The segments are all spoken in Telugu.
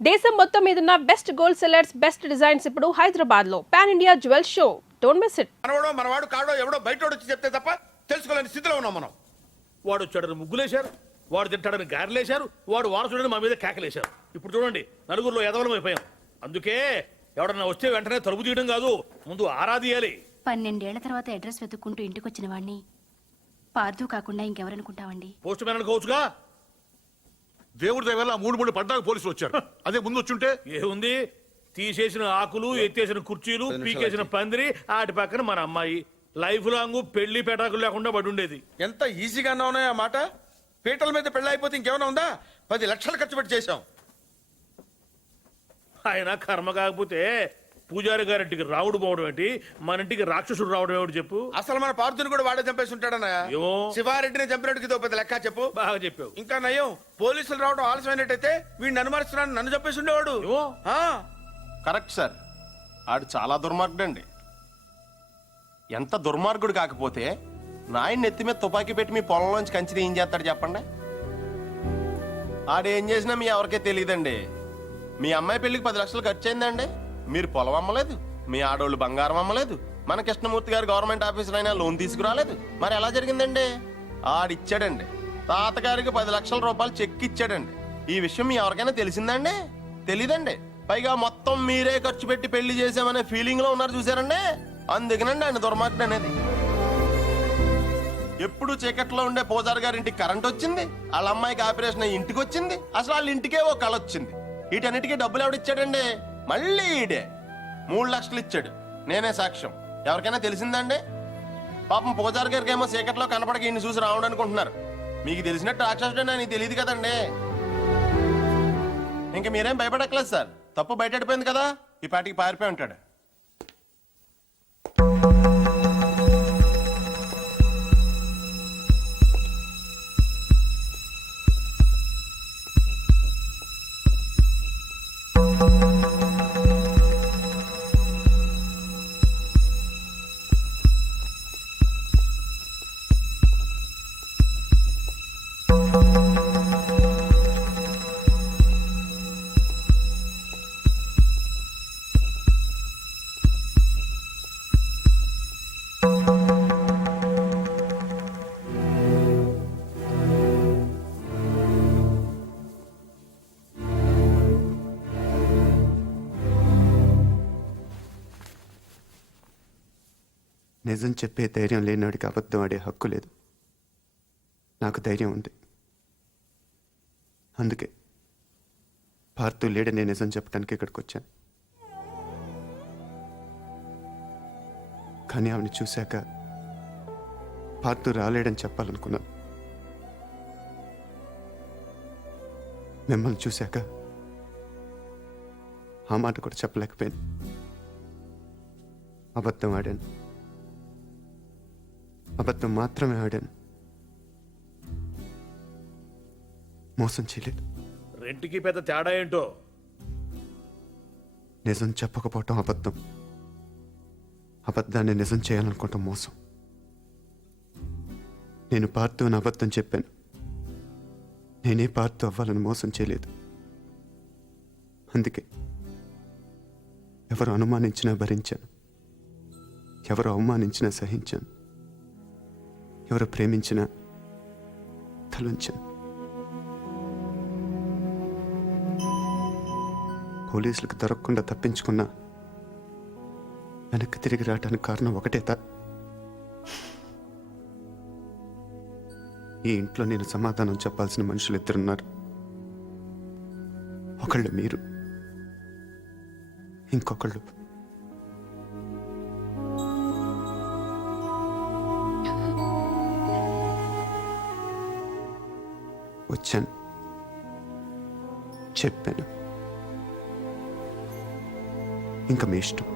దేశం మొత్తం మీదున్న best gold sellers, best designs ఇప్పుడు హైదరాబాద్ లో pan India jewel show. Don't miss it. మనవాడు కాడో ఎవడో బయట వచ్చి చెప్తే తప్ప తెలుసుకోలేని స్థితిలో ఉన్నాం మనం. వాడు వచ్చాడని ముగ్గులేశారు, వాడు తింటాడని గారెలేశారు, వాడు వారసుడని మా మీద కేకలేశారు. ఇప్పుడు చూడండి, నలుగురిలో ఎదవలం అయిపోయాం. అందుకే ఎవడన్నా వస్తే వెంటనే తలుపు తీయడం కాదు, ముందు ఆరాధియాలి. 12 ఏళ్ల తర్వాత అడ్రస్ వెతుక్కుంటూ ఇంటికి వచ్చిన వాడిని పార్థు కాకుండా ఇంకెవరనుకుంటావండి? Post man అనుకోవచ్చుగా. దేవుడి దగ్గర 3 పడ్డాక పోలీసులు వచ్చారు. అదే ముందు వచ్చుంటే ఏముంది, తీసేసిన ఆకులు, ఎత్తేసిన కుర్చీలు, పీకేసిన పందిరి, ఆటి పక్కన మన అమ్మాయి. లైఫ్ లాంగ్ పెళ్లి పెటాకులు లేకుండా పడి ఉండేది. ఎంత ఈజీగా ఉన్నాయి ఆ మాట. పీటల మీద పెళ్ళి అయిపోతే ఇంకేమైనా ఉందా? 10 లక్షలు ఖర్చు పెట్టి చేశాం. ఆయన కర్మ కాకపోతే పూజారి గారింటికి రావుడు పోవడం ఏంటి, మన ఇంటికి రాక్షసుడు రావడం ఏమిటి చెప్పు. అసలు మన పార్థుని కూడా వాడే చంపేసి ఉంటాడన్నయ్య. ఏమో. శివారెడ్డిని చంపినట్టుకి ఇదో పెద్ద లెక్క చెప్పు. బాగా చెప్పావు. ఇంకా నయ్యం, పోలీసులు రావడం ఆలస్యమైనట్టయితే వీడిని అనుమానిస్తున్నాను, నన్ను చంపేసి ఉండేవాడు. ఏమో. కరెక్ట్ సార్, ఆడు చాలా దుర్మార్గుడు అండి. ఎంత దుర్మార్గుడు కాకపోతే నాయన నెత్తి మీద తుపాకీ పెట్టి మీ పొలంలోంచి కంచి ఏం చేస్తాడు చెప్పండి. ఆడేం చేసినా మీ ఎవరికే తెలియదండి. మీ అమ్మాయి పెళ్లికి 10 లక్షలు ఖర్చు అయిందండి. మీరు పొలం అమ్మలేదు, మీ ఆడోళ్ళు బంగారం అమ్మలేదు, మన కృష్ణమూర్తి గారు గవర్నమెంట్ ఆఫీసర్ అయినా లోన్ తీసుకురాలేదు. మరి ఎలా జరిగిందండి? ఆడిచ్చాడండి. తాతగారికి 10 లక్షల రూపాయలు చెక్ ఇచ్చాడండి. ఈ విషయం మీ ఎవరికైనా తెలిసిందండి? తెలీదండి. పైగా మొత్తం మీరే ఖర్చు పెట్టి పెళ్లి చేసామనే ఫీలింగ్ లో ఉన్నారు చూసారండి. అందుకనండి ఆయన దుర్మార్గుడు అనేది. ఎప్పుడు చీకట్లో ఉండే పూజారి గారి ఇంటికి కరెంట్ వచ్చింది, వాళ్ళ అమ్మాయికి ఆపరేషన్ అయ్యి ఇంటికి వచ్చింది, అసలు వాళ్ళ ఇంటికే ఓ కళ వచ్చింది. వీటన్నిటికీ డబ్బులు ఎవడిచ్చాడండి? మళ్ళీ ఈడే 3 లక్షలు ఇచ్చాడు. నేనే సాక్ష్యం. ఎవరికైనా తెలిసిందండి? పాపం పూజారి గారికి ఏమో చీకట్లో కనపడక ఈయన చూసి రావడం అనుకుంటున్నారు. మీకు తెలిసినట్టు రాక్షసుడు అని తెలియదు కదండి. ఇంక మీరేం భయపడక్కలేదు సార్. తప్పు బయటపడిపోయింది కదా, ఈ పాటికి పారిపోయి ఉంటాడు. నిజం చెప్పే ధైర్యం లేనివాడికి అబద్ధం ఆడే హక్కు లేదు. నాకు ధైర్యం ఉంది. అందుకే పార్థు లేడని నిజం చెప్పడానికి ఇక్కడికి వచ్చాను. కానీ ఆవిడని చూశాక పార్థు రాలేడని చెప్పాలనుకున్నాను. మిమ్మల్ని చూశాక ఆ మాట కూడా చెప్పలేకపోయాను. అబద్ధం ఆడాను. అబద్ధం మాత్రమే ఆడాను. మోసం చేయలేదు. రెంటికి పెద్ద తేడా ఏంటో. నిజం చెప్పకపోవటం అబద్ధం, అబద్ధాన్ని నిజం చేయాలనుకోవటం మోసం. నేను పార్థు అని అబద్ధం చెప్పాను. నేనే పార్థు అవ్వాలని మోసం చేయలేదు. అందుకే ఎవరు అనుమానించినా భరించాను, ఎవరు అవమానించినా సహించాను, ఎవరు ప్రేమించినా తలుంచాను. పోలీసులకు దొరకకుండా తప్పించుకున్నా వెనక్కి తిరిగి రావడానికి కారణం ఒకటే ఈ ఇంట్లో నేను సమాధానం చెప్పాల్సిన మనుషులు 2 ఉన్నారు. ఒకళ్ళు మీరు, ఇంకొకళ్ళు వచ్చాను, చెప్పాను. ఇంకా మీ ఇష్టం.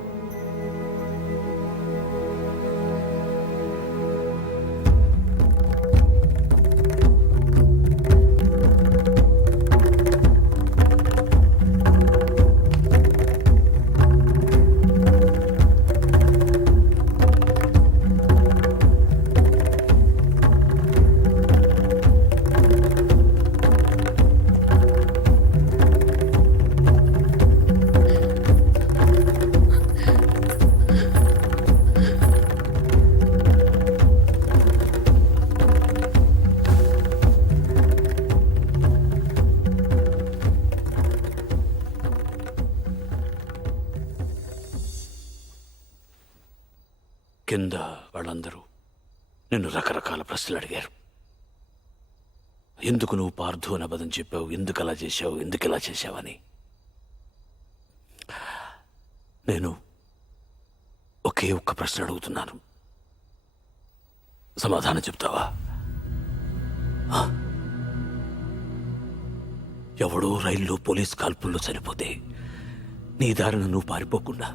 కింద వాళ్ళందరూ నిన్ను రకరకాల ప్రశ్నలు అడిగారు. ఎందుకు నువ్వు పార్థు అని అబద్ధం చెప్పావు, ఎందుకు అలా చేశావు, ఎందుకు ఇలా చేశావని. నేను ఒకే ఒక్క ప్రశ్న అడుగుతున్నాను, సమాధానం చెప్తావా? ఎవడో రైల్లో పోలీస్ కాల్పుల్లో చనిపోతే నీ దారిన నువ్వు పారిపోకుండా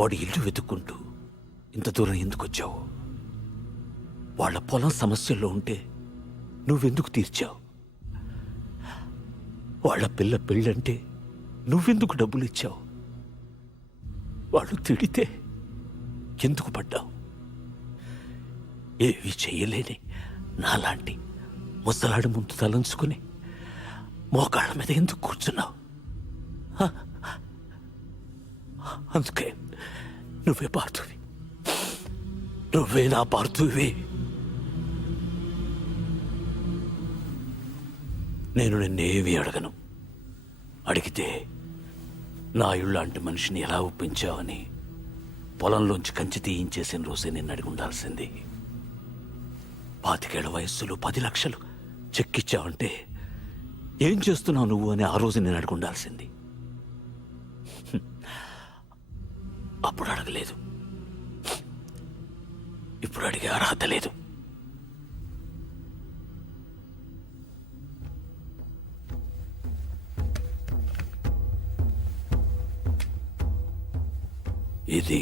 వాడి ఇల్లు వెతుక్కుంటూ ఇంత దూరం ఎందుకు వచ్చావు? వాళ్ళ పొలం సమస్యల్లో ఉంటే నువ్వెందుకు తీర్చావు? వాళ్ళ పిల్ల పెళ్ళంటే నువ్వెందుకు డబ్బులు ఇచ్చావు? వాళ్ళు తిడితే ఎందుకు పడ్డావు? ఏవి చెయ్యలేని నాలాంటి ముసలాడి ముందు తలంచుకుని మోకాళ్ళ మీద ఎందుకు కూర్చున్నావు? హ? అందుకే నువ్వే పార్థువి, నువ్వే నా పార్థువి. నేను నిన్నేవి అడగను. అడిగితే నా ఇళ్ళంటి మనిషిని ఎలా ఒప్పించావని పొలంలోంచి కంచి తీయించేసిన రోజే నిన్ను అడిగి ఉండాల్సింది. 25 ఏళ్ల వయస్సులో 10 లక్షలు చెక్కిచ్చావంటే ఏం చేస్తున్నావు నువ్వు అని ఆ రోజు నేను అడిగి ఉండాల్సింది. అప్పుడు అడగలేదు, ఇప్పుడు అడిగే అర్హత లేదు. ఇది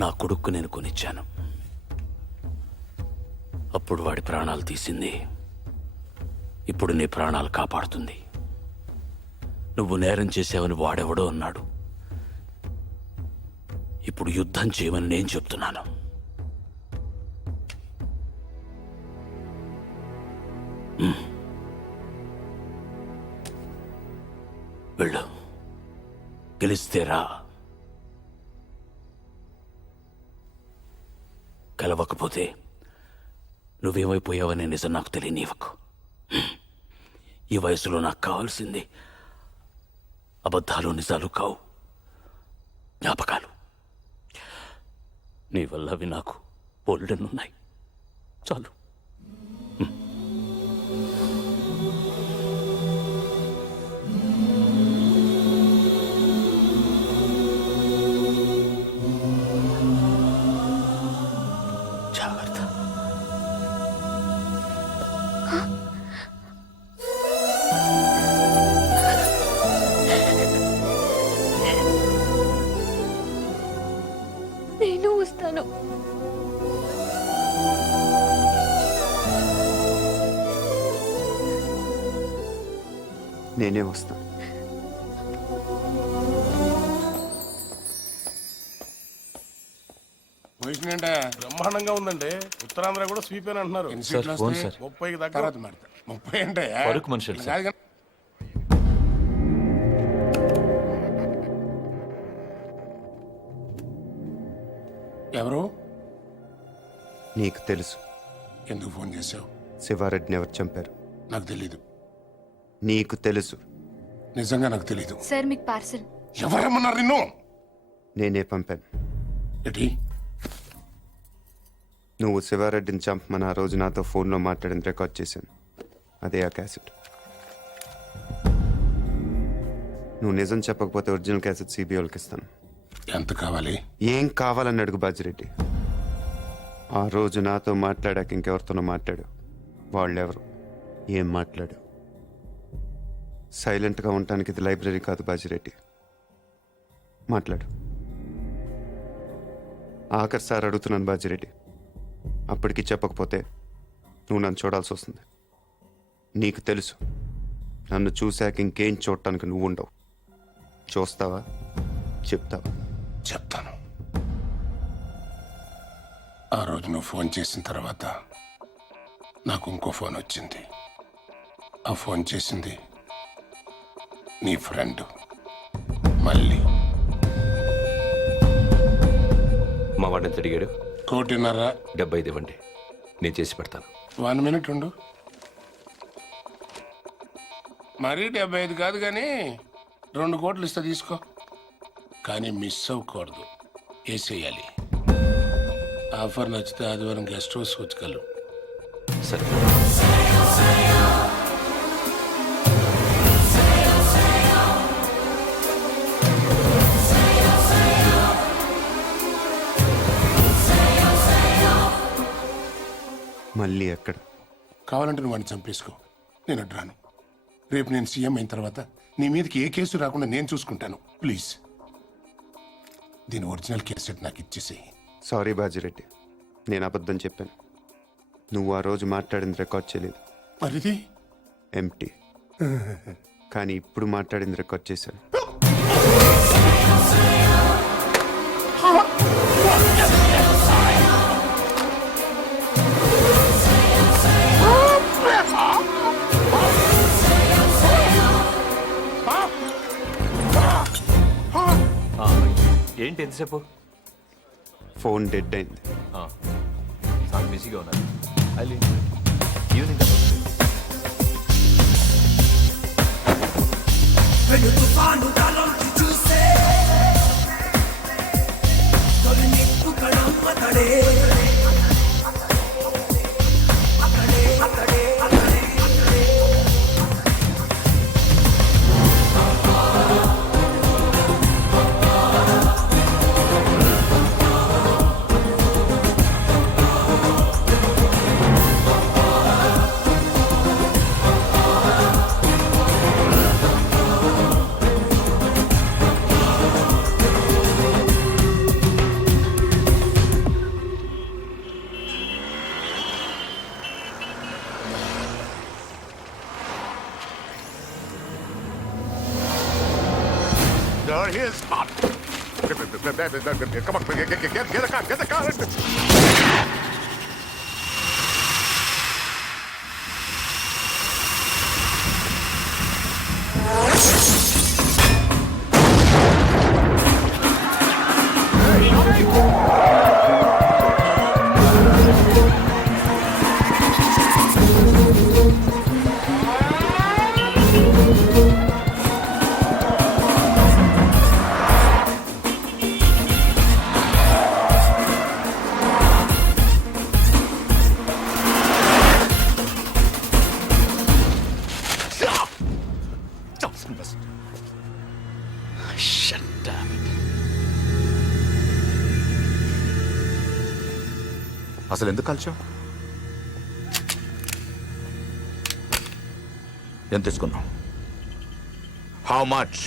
నా కొడుక్కు నేను కొనిచ్చాను. అప్పుడు వాడి ప్రాణాలు తీసింది, ఇప్పుడు నీ ప్రాణాలు కాపాడుతుంది. నువ్వు నేరం చేసావని వాడెవడో అన్నాడు, ఇప్పుడు యుద్ధం చేయమని నేను చెప్తున్నాను. వెళ్ళు, గెలిస్తేరా, కలవకపోతే నువ్వేమైపోయావనే నిజం నాకు తెలియనివ్వకు. ఈ వయసులో నాకు కావాల్సింది అబద్ధాలు నిజాలు కావు, జ్ఞాపకాలు. నీ వల్ల అవి నాకు బోల్డెన్నున్నాయి, చాలు. జాగ్రత్త. నేను వస్తాను. నేనే వస్తాను. పొజిషన్ అంటే బ్రహ్మాండంగా ఉందండి. ఉత్తరాంధ్ర కూడా స్వీప్ అని అంటున్నారు. 30కి దగ్గర. తర్వాత మాడతా 30 అంటే మనుషులు కాదు కానీ ఎవరు? నీకు తెలుసు. ఎందుకు ఫోన్ చేసావు? శివారెడ్డిని ఎవరు చంపారు? నాకు తెలీదు. నీకు తెలుసు. నిజంగా నాకు తెలీదు. సార్ మీకు పార్సల్. ఎవరమ్మన్నారు నిన్ను? నేనే పంపాను. ఏంటి? నువ్వు శివారెడ్డిని చంపమని ఆ రోజు నాతో ఫోన్లో మాట్లాడింది రికార్డ్ చేశాను. అదే ఆ క్యాసెట్. నువ్వు నిజం చెప్పకపోతే ఒరిజినల్ క్యాసెట్ సిబిఐకి ఇస్తాను. ఎంత కావాలి? ఏం కావాలని అడుగు బాజిరెడ్డి. ఆ రోజు నాతో మాట్లాడాక ఇంకెవరితోనో మాట్లాడు. వాళ్ళెవరు, ఏం మాట్లాడు? సైలెంట్గా ఉండటానికి ఇది లైబ్రరీ కాదు బాజిరెడ్డి. మాట్లాడు. ఆఖరి సార్ అడుగుతున్నాను బాజిరెడ్డి. అప్పటికి చెప్పకపోతే నువ్వు నన్ను చూడాల్సి వస్తుంది. నీకు తెలుసు, నన్ను చూశాక ఇంకేం చూడటానికి నువ్వు ఉండవు. చూస్తావా? చెప్తావా? చెప్తాను. ఆ రోజు నువ్వు ఫోన్ చేసిన తర్వాత నాకు ఇంకో ఫోన్ వచ్చింది. ఆ ఫోన్ చేసింది నీ ఫ్రెండ్ మళ్ళీ. మా వాడిని ఎంత అడిగాడు? 1.5. 75 ఇవ్వండి, నేను చేసి పెడతాను. 1 మినిట్ ఉండు. మరీ 75 కాదు కానీ 2 కోట్లు ఇస్తా, తీసుకో. కానీ మిస్ అవ్వకూడదు, వేసేయాలి. ఆఫర్ నచ్చితే ఆదివారం గెస్ట్ హౌస్ వచ్చుకెళ్ళు. సరే మళ్ళీ ఎక్కడ? కావాలంటే నువ్వు వాడిని చంపేసుకో, నేను అడ్రాను. రేపు నేను సీఎం అయిన తర్వాత నీ మీదకి ఏ కేసు రాకుండా నేను చూసుకుంటాను. ప్లీజ్ దీని ఒరిజినల్ కేసెట్ నాకు ఇచ్చేసేయి. సారీ బాజిరెడ్డి, నేను అబద్ధం చెప్పాను. నువ్వు ఆ రోజు మాట్లాడింది రికార్డ్ చేయలేదు. మరిది ఎంటీ. కానీ ఇప్పుడు మాట్లాడింది రికార్డ్ చేశాను. ఏంటి ఎంతసేపు? ఫోన్ డెడ్ అయింది. చాలా బిజీగా ఉన్నారు. Evening There he is. Come on, get the car, get the car. అసలు ఎందుకు కాల్చావు? ఎంత తీసుకున్నావు? How much?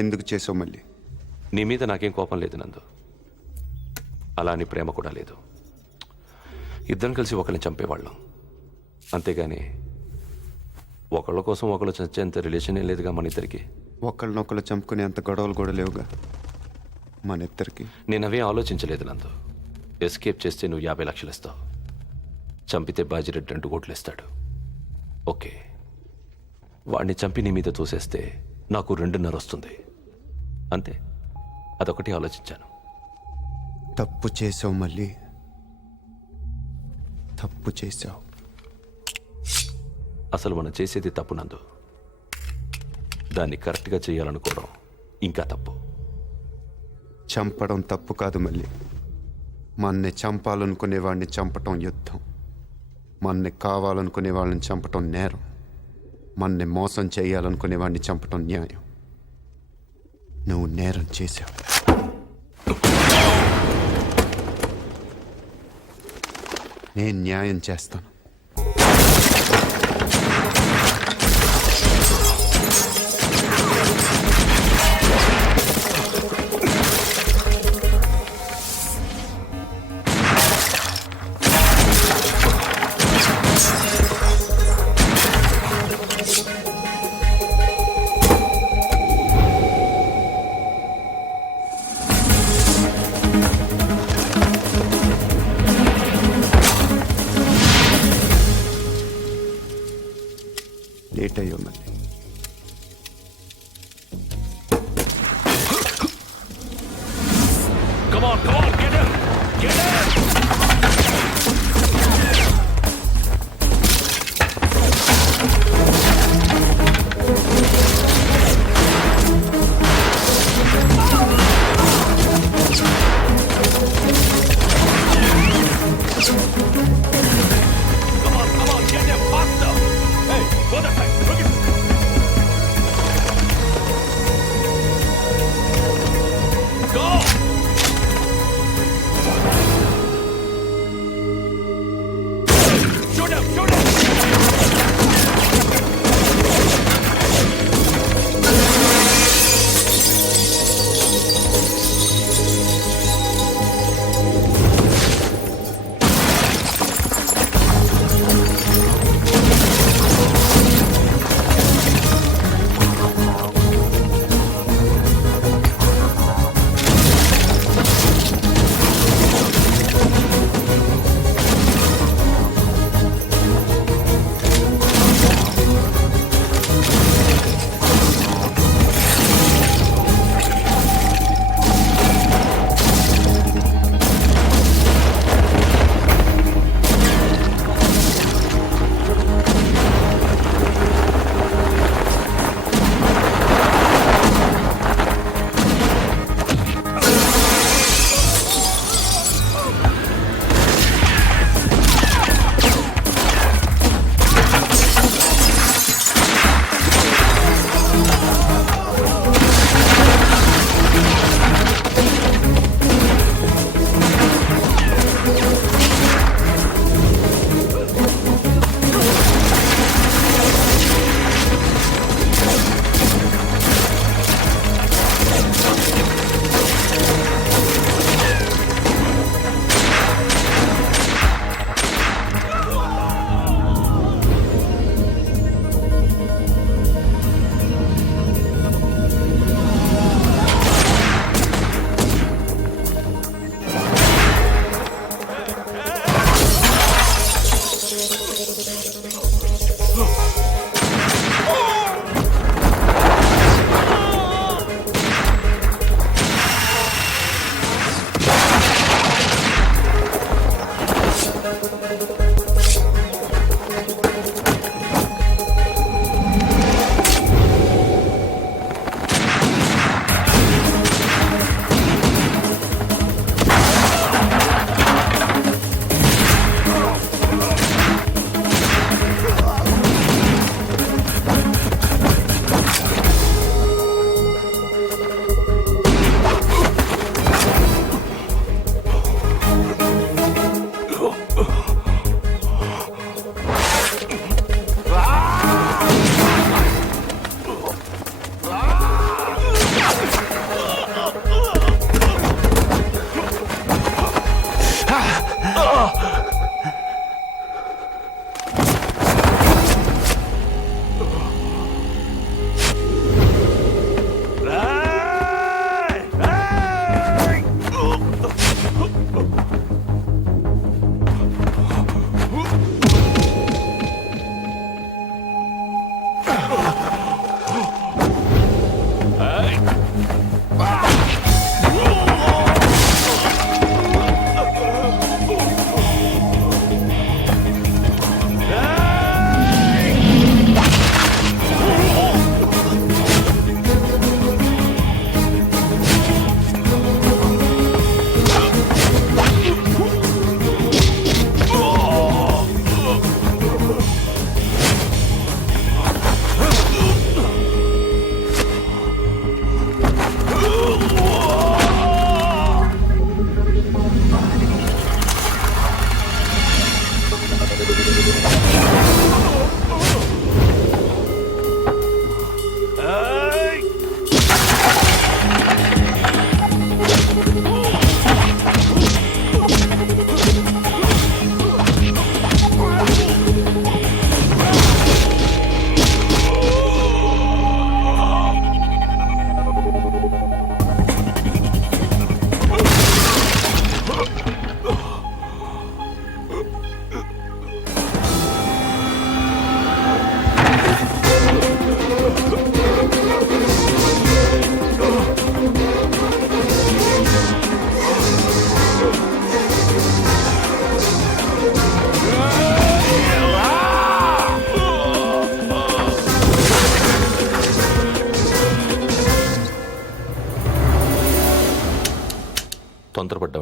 ఎందుకు చేసావు మళ్ళీ? నీ మీద నాకేం కోపం లేదు నందు, అలా అని ప్రేమ కూడా లేదు. ఇద్దరం కలిసి ఒకరిని చంపేవాళ్ళం, అంతేగాని ఒకళ్ళ కోసం ఒకళ్ళు చచ్చేంత రిలేషనే లేదుగా మన ఇద్దరికి. ఒకళ్ళనొకళ్ళు చంపుకునే అంత గొడవలు కూడా లేవుగా మన ఇద్దరికి. నేను అవే ఆలోచించలేదు నందు. ఎస్కేప్ చేస్తే నువ్వు 50 లక్షలు ఇస్తావు, చంపితే బాజిరెడ్డి 2 కోట్లు ఇస్తాడు. ఓకే, వాడిని చంపి నీ మీద తోసేస్తే నాకు 2.5 వస్తుంది, అంతే. అదొకటి ఆలోచించాను. తప్పు చేసావు మళ్ళీ, తప్పు చేసావు. అసలు మనం చేసేది తప్పు నందు, దాన్ని కరెక్ట్గా చేయాలనుకోవడం ఇంకా తప్పు. చంపడం తప్పు కాదు మళ్ళీ, మన్ని చంపాలనుకునే వాడిని చంపటం యుద్ధం, మన్ని కావాలనుకునే వాళ్ళని చంపటం నేరం, మన్ని మోసం చేయాలనుకునే వాడిని చంపటం న్యాయం. నువ్వు నేరం చేశావు. నేను న్యాయం చేస్తాను. లేట్ అయ్యో మళ్ళీ. Come on, get him! Get him! Come on, get him faster! Hey, go that side, look it! Go! Shoot him!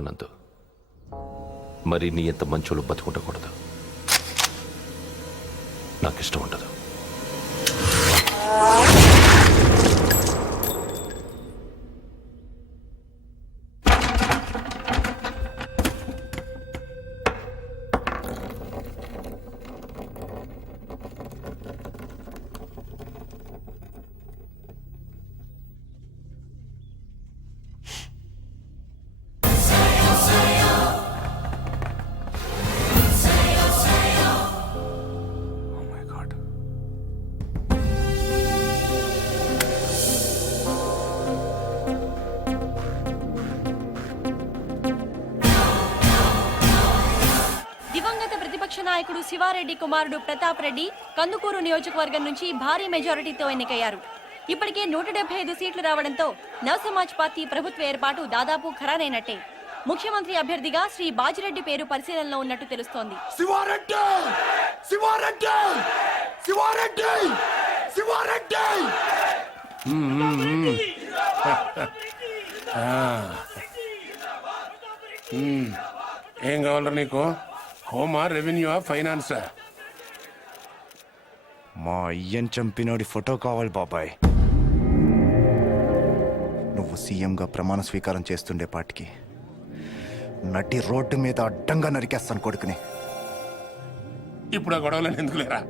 నందు. మరి నీ ఎంత మంచోళ్ళు బతుకుండకూడదు. నాకు ఇష్టం ఉండదు. దివంగత ప్రతిపక్ష నాయకుడు శివారెడ్డి కుమారుడు ప్రతాప్ రెడ్డి కందుకూరు నియోజకవర్గం నుంచి భారీ మెజారిటీతో ఎన్నికయ్యారు. ఇప్పటికే 175 సీట్లు రావడంతో నవసమాజ్ పార్టీ ప్రభుత్వ ఏర్పాటు దాదాపు ఖరారైనట్టే. ముఖ్యమంత్రి అభ్యర్థిగా శ్రీ బాజిరెడ్డి పేరు పరిశీలనలో ఉన్నట్టు తెలుస్తోంది. ఏం కావాలరా నీకు? హోమా, రెవెన్యూ, ఫైనాన్సా? మా అయ్యన్ చంపినోడి ఫోటో కావాలి బాబాయ్. నువ్వు సీఎంగా ప్రమాణ స్వీకారం చేస్తుండే పాటికి నటి రోడ్డు మీద అడ్డంగా నరికేస్తాను కొడుకుని. ఇప్పుడు ఆ గొడవలను ఎందుకు లేరా,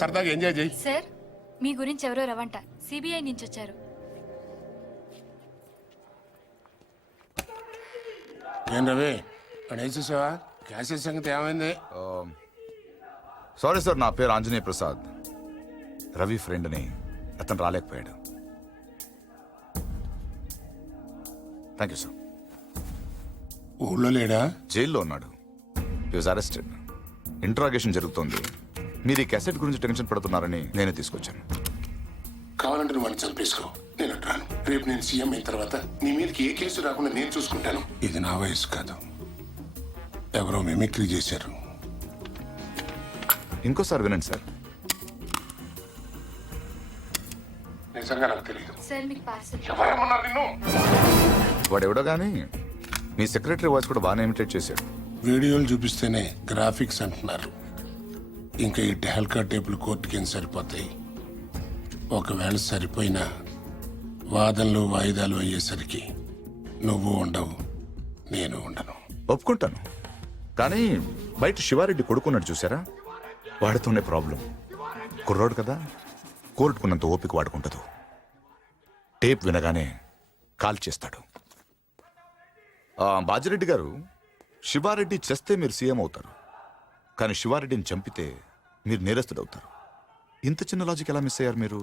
సరదాగా ఎంజాయ్ చేయి. సార్, మీ గురించి ఎవరో రవంట సిబిఐ నుంచి వచ్చారు. ఏం రవి, అక్కడ వేసేసావా? క్యాసెట్ సంగతి ఏమైంది? సారీ సార్, నా పేరు ఆంజనేయ ప్రసాద్. రవి ఫ్రెండ్ని, అతను రాలేకపోయాడు. Thank you sir. ఊళ్ళో లేడా? జైల్లో ఉన్నాడు. హి వాజ్ అరెస్టెడ్. ఇంట్రాగేషన్ జరుగుతోంది. మీరు ఈ క్యాసెట్ గురించి టెన్షన్ పడుతున్నారని నేనే తీసుకొచ్చాను. కావాలంటే నువ్వు వాడిని చంపేసుకో, నేను రాను. రేపు నేను సీఎం అయిన తర్వాత నీ మీదకి ఏ కేసు రాకుండా నేను చూసుకుంటాను. ఇది నా వయసు కాదు, ఎవరో మిమిక్రీ చేశారు. ఇంకోసారి వినండి సార్. నిజంగా నాకు తెలియదు. సార్, మీకు పార్సల్. ఎవరేమన్నారు నిన్ను? వాడెవడో కానీ మీ సెక్రటరీ వాయిస్ కూడా బాగానే ఇమిటేట్ చేశాడు. వీడియోలు చూపిస్తేనే గ్రాఫిక్స్ అంటున్నారు. ఇంకా ఈ టెహల్కా టేపులు కోర్టుకి ఏం సరిపోతాయి? ఒకవేళ సరిపోయినా వాదనలు వాయిదాలు అయ్యేసరికి నువ్వు ఉండవు, నేను ఉండను. ఒప్పుకుంటాను, కానీ బయట శివారెడ్డి కొడుకున్నాడు చూసారా, వాడితోనే ప్రాబ్లం. కుర్రోడు కదా, కోర్టుకున్నంత ఓపిక వాడుకుంటదు. టేప్ వినగానే కాల్ చేస్తాడు. బాజిరెడ్డి గారు, శివారెడ్డి చేస్తే మీరు సీఎం అవుతారు, కానీ శివారెడ్డిని చంపితే మీరు నేరస్తుడవుతారు. ఇంత చిన్న లాజిక్ ఎలా మిస్ అయ్యారు మీరు?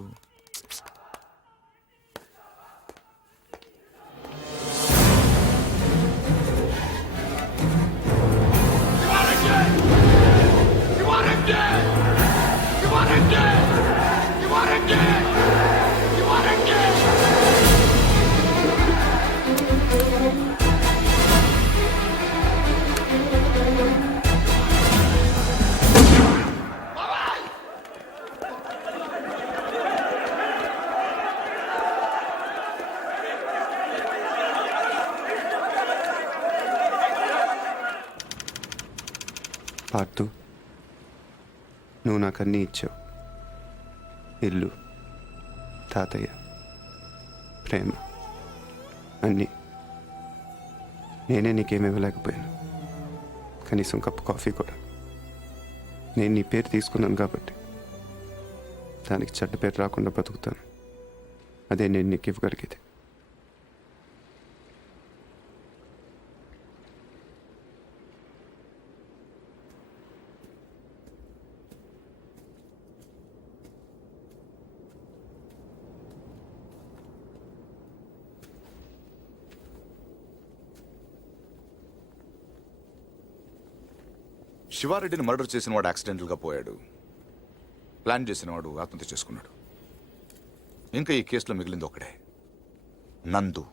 పార్థు, నువ్వు నాకు అన్నీ ఇచ్చావు. ఇల్లు, తాతయ్య, ప్రేమ, అన్నీ. నేనే నీకేమి ఇవ్వలేకపోయాను, కనీసం కప్పు కాఫీ కూడా. నేను నీ పేరు తీసుకున్నాను కాబట్టి దానికి చెడ్డ పేరు రాకుండా బతుకుతాను. అదే నేను నీకు ఇవ్వగలిగేది. శివారెడ్డిని మర్డర్ చేసిన వాడు యాక్సిడెంటల్ గా పోయాడు. ప్లాన్ చేసిన వాడు ఆత్మహత్య చేసుకున్నాడు. ఇంకా ఈ కేసులో మిగిలింది ఒకడే, నందు.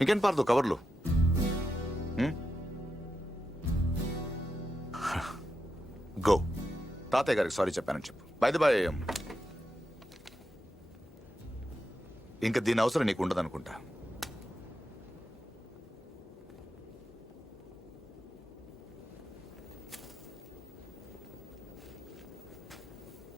ఇంకేం పారదు కవర్లు. గో, తాతయ్య గారికి సారీ చెప్పానని చెప్పు. బై ది బై, ఇంకా దీని అవసరం నీకు ఉండదనుకుంటా.